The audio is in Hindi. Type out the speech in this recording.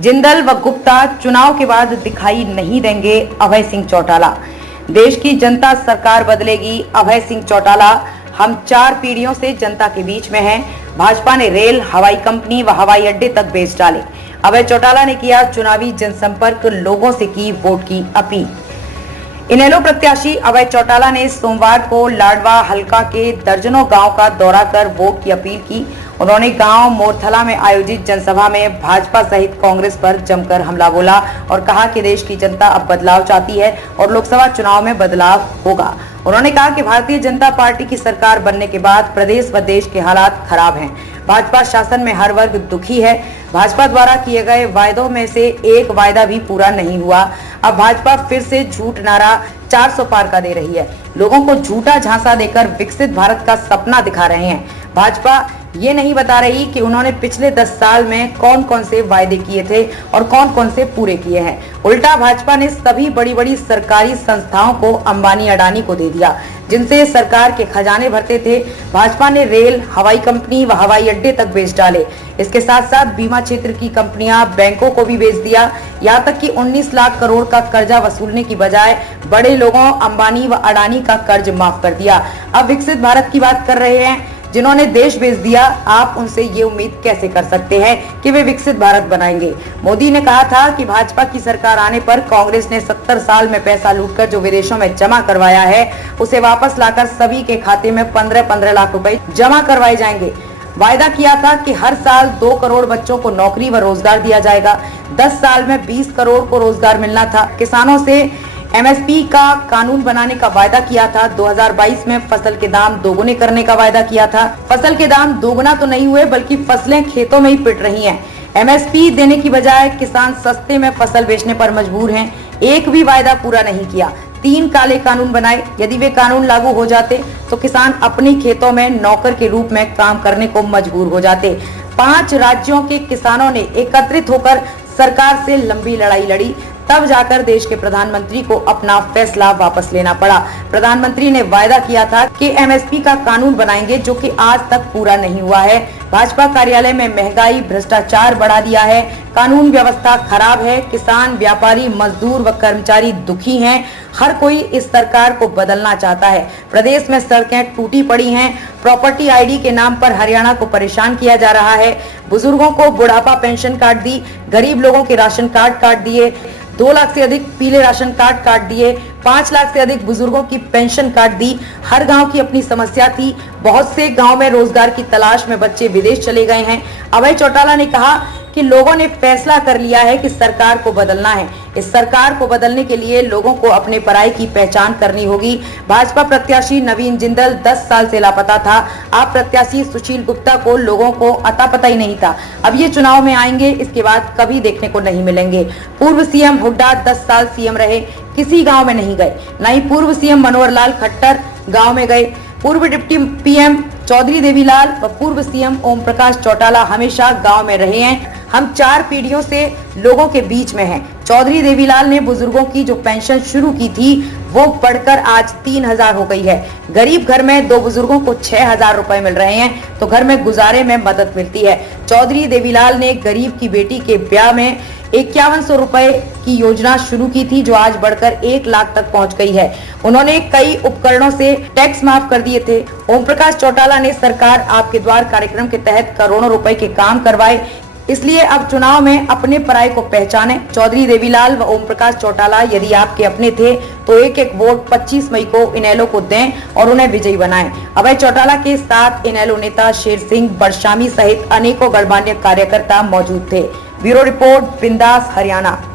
जिंदल व गुप्ता चुनाव के बाद दिखाई नहीं देंगे अभय सिंह चौटाला। देश की जनता सरकार बदलेगी, अभय सिंह चौटाला। हम 4 पीढ़ियों से जनता के बीच में हैं। भाजपा ने रेल, हवाई कंपनी व हवाई अड्डे तक बेच डाले। अभय चौटाला ने किया चुनावी जनसंपर्क, लोगों से की वोट की अपील। इनेलो प्रत्याशी अभय चौटाला ने सोमवार को लाडवा हलका के दर्जनों गांव का दौरा कर वोट की अपील की। उन्होंने गांव मोरथला में आयोजित जनसभा में भाजपा सहित कांग्रेस पर जमकर हमला बोला और कहा कि देश की जनता अब बदलाव चाहती है और लोकसभा चुनाव में बदलाव होगा। उन्होंने कहा कि भारतीय जनता पार्टी की सरकार बनने के बाद प्रदेश व देश के हालात खराब हैं। भाजपा शासन में हर वर्ग दुखी है। भाजपा द्वारा किए गए वायदों में से एक वायदा भी पूरा नहीं हुआ। अब भाजपा फिर से झूठ नारा 400 पार का दे रही है। लोगों को झूठा झांसा देकर विकसित भारत का सपना दिखा रहे हैं। भाजपा ये नहीं बता रही कि उन्होंने पिछले 10 साल में कौन कौन से वायदे किए थे और कौन कौन से पूरे किए हैं। उल्टा भाजपा ने सभी बड़ी बड़ी सरकारी संस्थाओं को अंबानी अडानी को दे दिया, जिनसे सरकार के खजाने भरते थे। भाजपा ने रेल, हवाई कंपनी व हवाई अड्डे तक बेच डाले। इसके साथ साथ बीमा क्षेत्र की कंपनियां, बैंकों को भी बेच दिया। यहाँ तक कि 19 लाख करोड़ का कर्जा वसूलने की बजाय बड़े लोगों अंबानी व अडानी का कर्ज माफ कर दिया। अब विकसित भारत की बात कर रहे हैं जिन्होंने देश बेच दिया। आप उनसे ये उम्मीद कैसे कर सकते हैं कि वे विकसित भारत बनाएंगे। मोदी ने कहा था कि भाजपा की सरकार आने पर कांग्रेस ने 70 साल में पैसा लूटकर जो विदेशों में जमा करवाया है, उसे वापस लाकर सभी के खाते में 15-15 लाख रुपए जमा करवाए जाएंगे। वायदा किया था कि हर साल 2 करोड़ बच्चों को नौकरी व रोजगार दिया जाएगा। 10 साल में 20 करोड़ को रोजगार मिलना था। किसानों से एमएसपी का कानून बनाने का वायदा किया था। 2022 में फसल के दाम दोगुने करने का वायदा किया था। फसल के दाम दोगुना तो नहीं हुए, बल्कि फसलें खेतों में ही पिट रही हैं। एमएसपी देने की बजाय किसान सस्ते में फसल बेचने पर मजबूर हैं। एक भी वायदा पूरा नहीं किया। 3 काले कानून बनाए। यदि वे कानून लागू हो जाते तो किसान अपनी खेतों में नौकर के रूप में काम करने को मजबूर हो जाते। 5 राज्यों के किसानों ने एकत्रित होकर सरकार से लंबी लड़ाई लड़ी, तब जाकर देश के प्रधानमंत्री को अपना फैसला वापस लेना पड़ा। प्रधानमंत्री ने वायदा किया था कि एमएसपी का कानून बनाएंगे, जो कि आज तक पूरा नहीं हुआ है। भाजपा कार्यालय में महंगाई, भ्रष्टाचार बढ़ा दिया है। कानून व्यवस्था खराब है। किसान, व्यापारी, मजदूर व कर्मचारी दुखी हैं। हर कोई इस सरकार को बदलना चाहता है। प्रदेश में सड़कें टूटी पड़ी हैं। प्रॉपर्टी आईडी के नाम पर हरियाणा को परेशान किया जा रहा है। बुजुर्गों को बुढ़ापा पेंशन काट दी। गरीब लोगों के राशन कार्ड काट दिए। 2 लाख से अधिक पीले राशन कार्ड काट दिए। 5 लाख से अधिक बुजुर्गों की पेंशन काट दी। हर गांव की अपनी समस्या थी। बहुत से गांव में रोजगार की तलाश में बच्चे विदेश चले गए हैं। अभय चौटाला ने कहा कि लोगों ने फैसला कर लिया है कि सरकार को बदलना है। इस सरकार को बदलने के लिए लोगों को अपने पराई की पहचान करनी होगी। भाजपा प्रत्याशी नवीन जिंदल 10 साल से लापता था। आप प्रत्याशी सुशील गुप्ता को लोगों को अता पता ही नहीं था। अब ये चुनाव में आएंगे, इसके बाद कभी देखने को नहीं मिलेंगे। पूर्व सीएम हुड्डा 10 साल सीएम रहे, किसी गाँव में नहीं गए। न ही पूर्व सीएम मनोहर लाल खट्टर गाँव में गए। पूर्व डिप्टी पीएम चौधरी देवीलाल व पूर्व सीएम ओम प्रकाश चौटाला हमेशा गांव में रहे हैं। हम 4 पीढ़ियों से लोगों के बीच में हैं। चौधरी देवीलाल ने बुजुर्गों की जो पेंशन शुरू की थी, वो बढ़कर आज 3000 हो गई है। गरीब घर में 2 बुजुर्गों को 6000 रुपए मिल रहे हैं, तो घर में गुजारे में मदद मिलती है। चौधरी देवीलाल ने गरीब की बेटी के ब्याह में 5100 रुपए की योजना शुरू की थी, जो आज बढ़कर 1 लाख तक पहुंच गई है। उन्होंने कई उपकरणों से टैक्स माफ कर दिए थे। ओम प्रकाश चौटाला ने सरकार आपके द्वार कार्यक्रम के तहत करोड़ों रुपए के काम करवाए। इसलिए अब चुनाव में अपने पराये को पहचाने। चौधरी देवीलाल व ओम प्रकाश चौटाला यदि आपके अपने थे तो एक वोट 25 मई को इनेलो को दें और उन्हें विजयी बनाएं। अभय चौटाला के साथ इनेलो नेता शेर सिंह बड़शामी सहित अनेकों गणमान्य कार्यकर्ता मौजूद थे। ब्यूरो रिपोर्ट, बिंदास, हरियाणा।